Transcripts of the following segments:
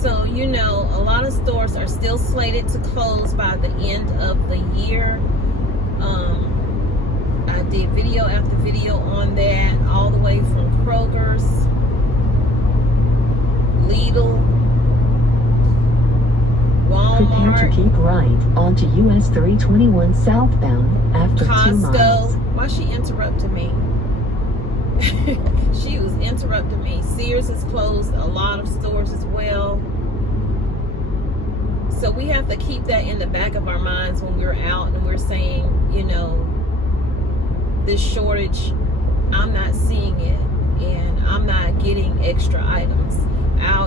So, you know, a lot of stores are still slated to close by the end of the year. I did video after video on that, all the way from Kroger's, Lidl, Walmart. Prepare to keep right onto US 321 southbound after 2 miles. Costco. Why she interrupted me? She was interrupting me. Sears is closed, a lot of stores as well. So we have to keep that in the back of our minds when we're out and we're saying, you know, this shortage, I'm not seeing it and I'm not getting extra items.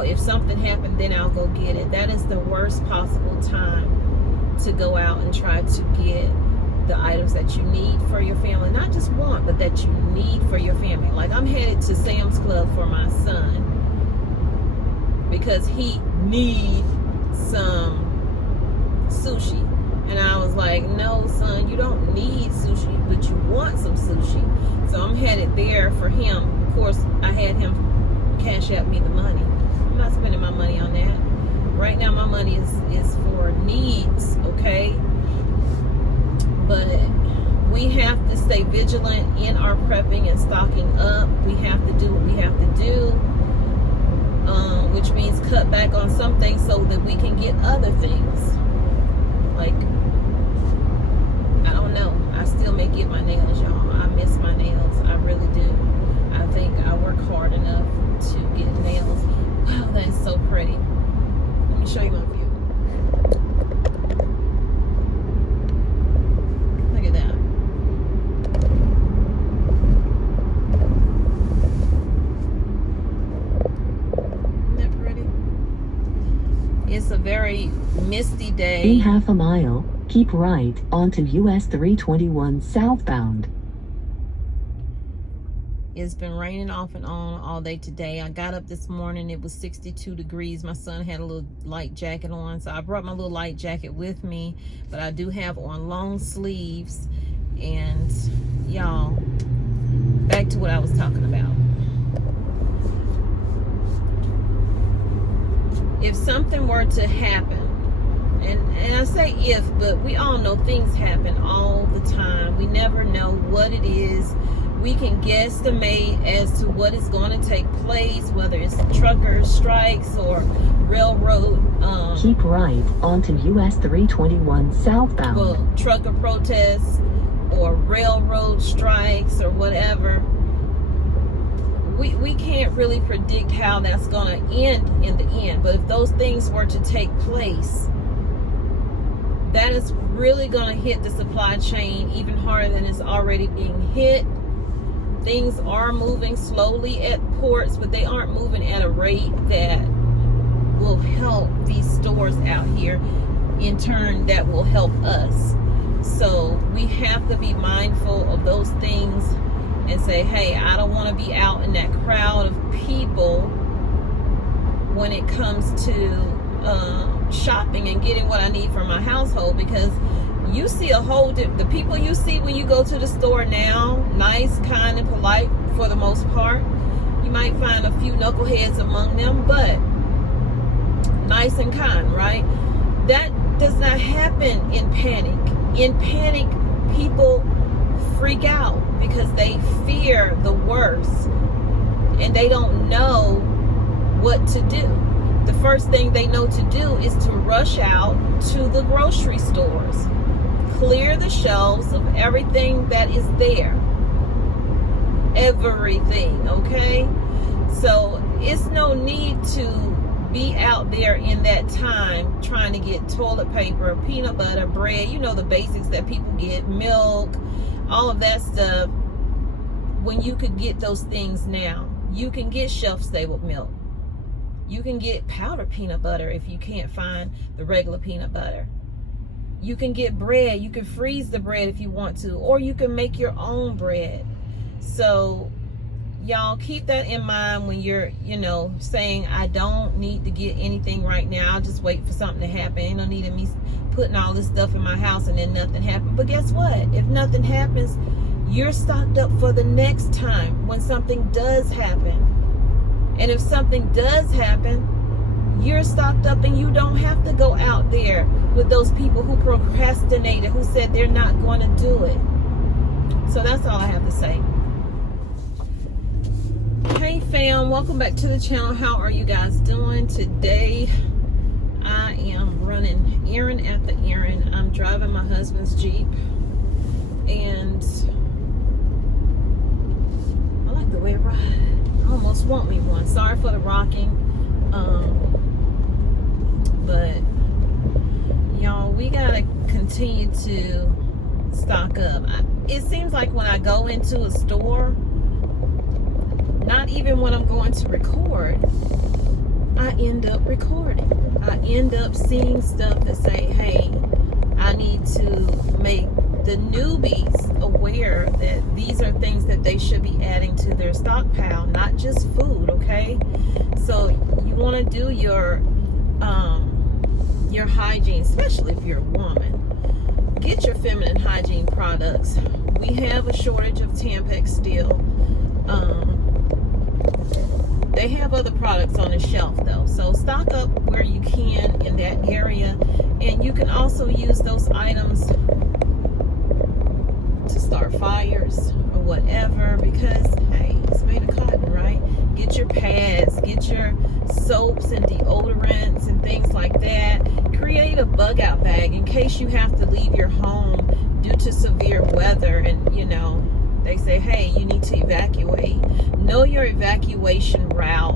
If something happened, then I'll go get it. That is the worst possible time to go out and try to get the items that you need for your family. Not just want, but that you need for your family. Like, I'm headed to Sam's Club for my son because he needs some sushi. And I was like, no, son, you don't need sushi, but you want some sushi. So I'm headed there for him. Of course, I had him cash out me the money. I'm not spending my money on that. Right now, my money is for needs, okay? But we have to stay vigilant in our prepping and stocking up. We have to do what we have to do, which means cut back on some things so that we can get other things. Like, I don't know. I still may get my nails, y'all. I miss my nails. I really do. I think I work hard enough to get nails. Wow, that is so pretty. Let me show you my view. Look at that. Isn't that pretty? It's a very misty day. In half a mile, keep right onto US 321 southbound. It's been raining off and on all day today. I got up this morning, it was 62 degrees. My son had a little light jacket on, so I brought my little light jacket with me, but I do have on long sleeves. And y'all, back to what I was talking about. If something were to happen, and I say if, but we all know things happen all the time. We never know what it is. We can guesstimate as to what is going to take place, whether it's trucker strikes or railroad. Keep right onto US 321 southbound. Well, trucker protests or railroad strikes or whatever. We can't really predict how that's going to end in the end. But if those things were to take place, that is really going to hit the supply chain even harder than it's already being hit. Things are moving slowly at ports, but they aren't moving at a rate that will help these stores out here. In turn, that will help us. So we have to be mindful of those things and say, hey, I don't want to be out in that crowd of people when it comes to shopping and getting what I need for my household, because you see the people you see when you go to the store now, nice, kind, and polite for the most part. You might find a few knuckleheads among them, but nice and kind, right? That does not happen in panic. In panic, people freak out because they fear the worst and they don't know what to do. The first thing they know to do is to rush out to the grocery stores, clear the shelves of everything that is there. Everything, okay? So it's no need to be out there in that time trying to get toilet paper, peanut butter, bread, you know, the basics that people get, milk, all of that stuff, when you could get those things now. You can get shelf-stable milk. You can get powdered peanut butter if you can't find the regular peanut butter. You can get bread. You can freeze the bread if you want to, or you can make your own bread. So y'all keep that in mind when you're, saying, I don't need to get anything right now. I'll just wait for something to happen. Ain't no need of me putting all this stuff in my house and then nothing happens. But guess what? If nothing happens, you're stocked up for the next time when something does happen. And if something does happen, you're stocked up and you don't have to go out there with those people who procrastinated, who said they're not going to do it. So that's all I have to say. Hey fam, welcome back to the channel. How are you guys doing today? I am running errand after errand. I'm driving my husband's Jeep, and I like the way it rides. I almost want me one. Sorry for the rocking. But y'all, we gotta continue to stock up. It seems like when I go into a store, not even when I'm going to record, I end up recording. I end up seeing stuff that say, hey, I need to make the newbies aware that these are things that they should be adding to their stockpile, not just food, okay? So you want to do your hygiene, especially if you're a woman. Get your feminine hygiene products. We have a shortage of Tampax still. They have other products on the shelf though, so stock up where you can in that area, and you can also use those items to start fires or whatever, because hey, it's made of cotton, right? Get your pads, get your soaps and deodorants and things like that. Create a bug out bag in case you have to leave your home due to severe weather, and you know, they say, hey, you need to evacuate. Know your evacuation route,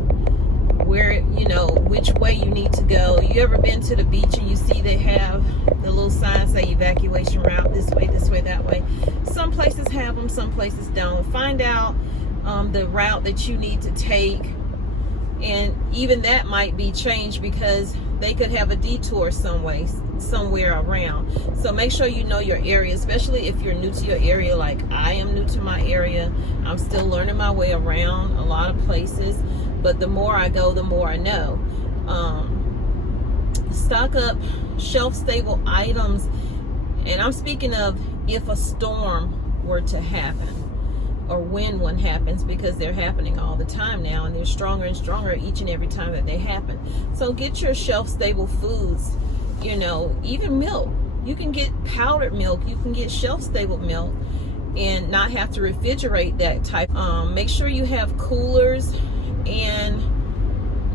where, you know, which way you need to go. You ever been to the beach and you see they have the little signs say evacuation route, this way, that way. Some places have them, some places don't. Find out the route that you need to take, and even that might be changed because they could have a detour somewhere around. So make sure you know your area, especially if you're new to your area like I am new to my area. I'm still learning my way around a lot of places, but the more I go, the more I know. Stock up shelf-stable items, and I'm speaking of if a storm were to happen, or when one happens, because they're happening all the time now, and they're stronger and stronger each and every time that they happen. So get your shelf-stable foods, you know, even milk. You can get powdered milk, you can get shelf-stable milk, and not have to refrigerate that type. Make sure you have coolers, and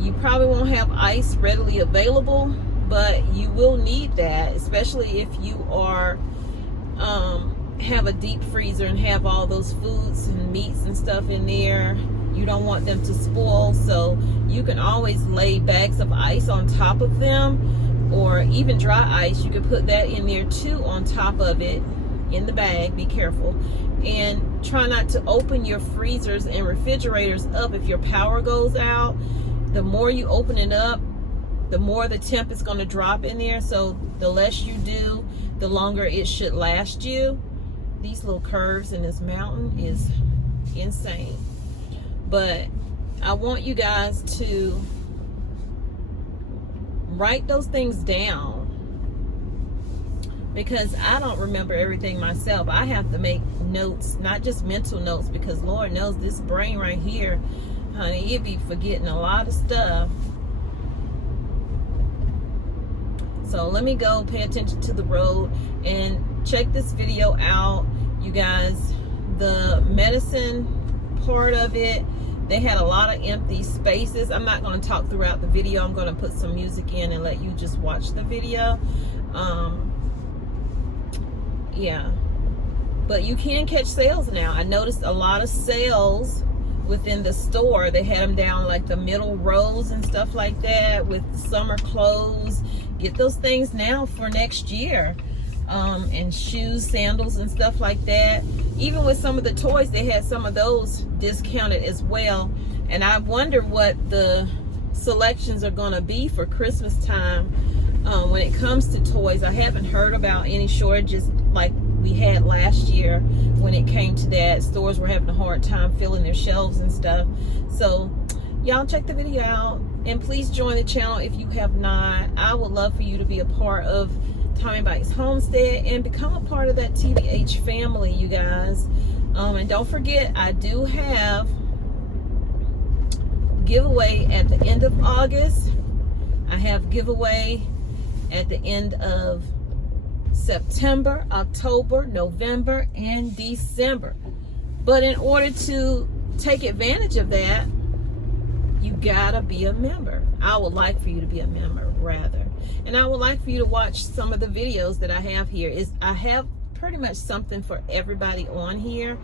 you probably won't have ice readily available, but you will need that, especially if you are have a deep freezer and have all those foods and meats and stuff in there. You don't want them to spoil, so you can always lay bags of ice on top of them, or even dry ice. You can put that in there too on top of it in the bag. Be careful, and try not to open your freezers and refrigerators up if your power goes out. The more you open it up, the more the temp is going to drop in there, so the less you do, the longer it should last you. These little curves in this mountain is insane. But I want you guys to write those things down, because I don't remember everything myself. I have to make notes, not just mental notes, because Lord knows this brain right here, honey, it be forgetting a lot of stuff. So let me go pay attention to the road and check this video out, you guys. The medicine part of it, they had a lot of empty spaces. I'm not going to talk throughout the video. I'm going to put some music in and let you just watch the video. Yeah, but you can catch sales now. I noticed a lot of sales within the store. They had them down like the middle rows and stuff like that with summer clothes. Get those things now for next year. And shoes, sandals, and stuff like that. Even with some of the toys, they had some of those discounted as well. And I wonder what the selections are going to be for Christmas time when it comes to toys. I haven't heard about any shortages like we had last year when it came to that. Stores were having a hard time filling their shelves and stuff. So y'all check the video out, and please join the channel if you have not. I would love for you to be a part of Tommy Bites Homestead and become a part of that TBH family, you guys. And don't forget, I do have giveaway at the end of August. I have giveaway at the end of September, October, November, and December. But in order to take advantage of that, you gotta be a member. I would like for you to be a member, rather. And I would like for you to watch some of the videos that I have here. I have pretty much something for everybody on here.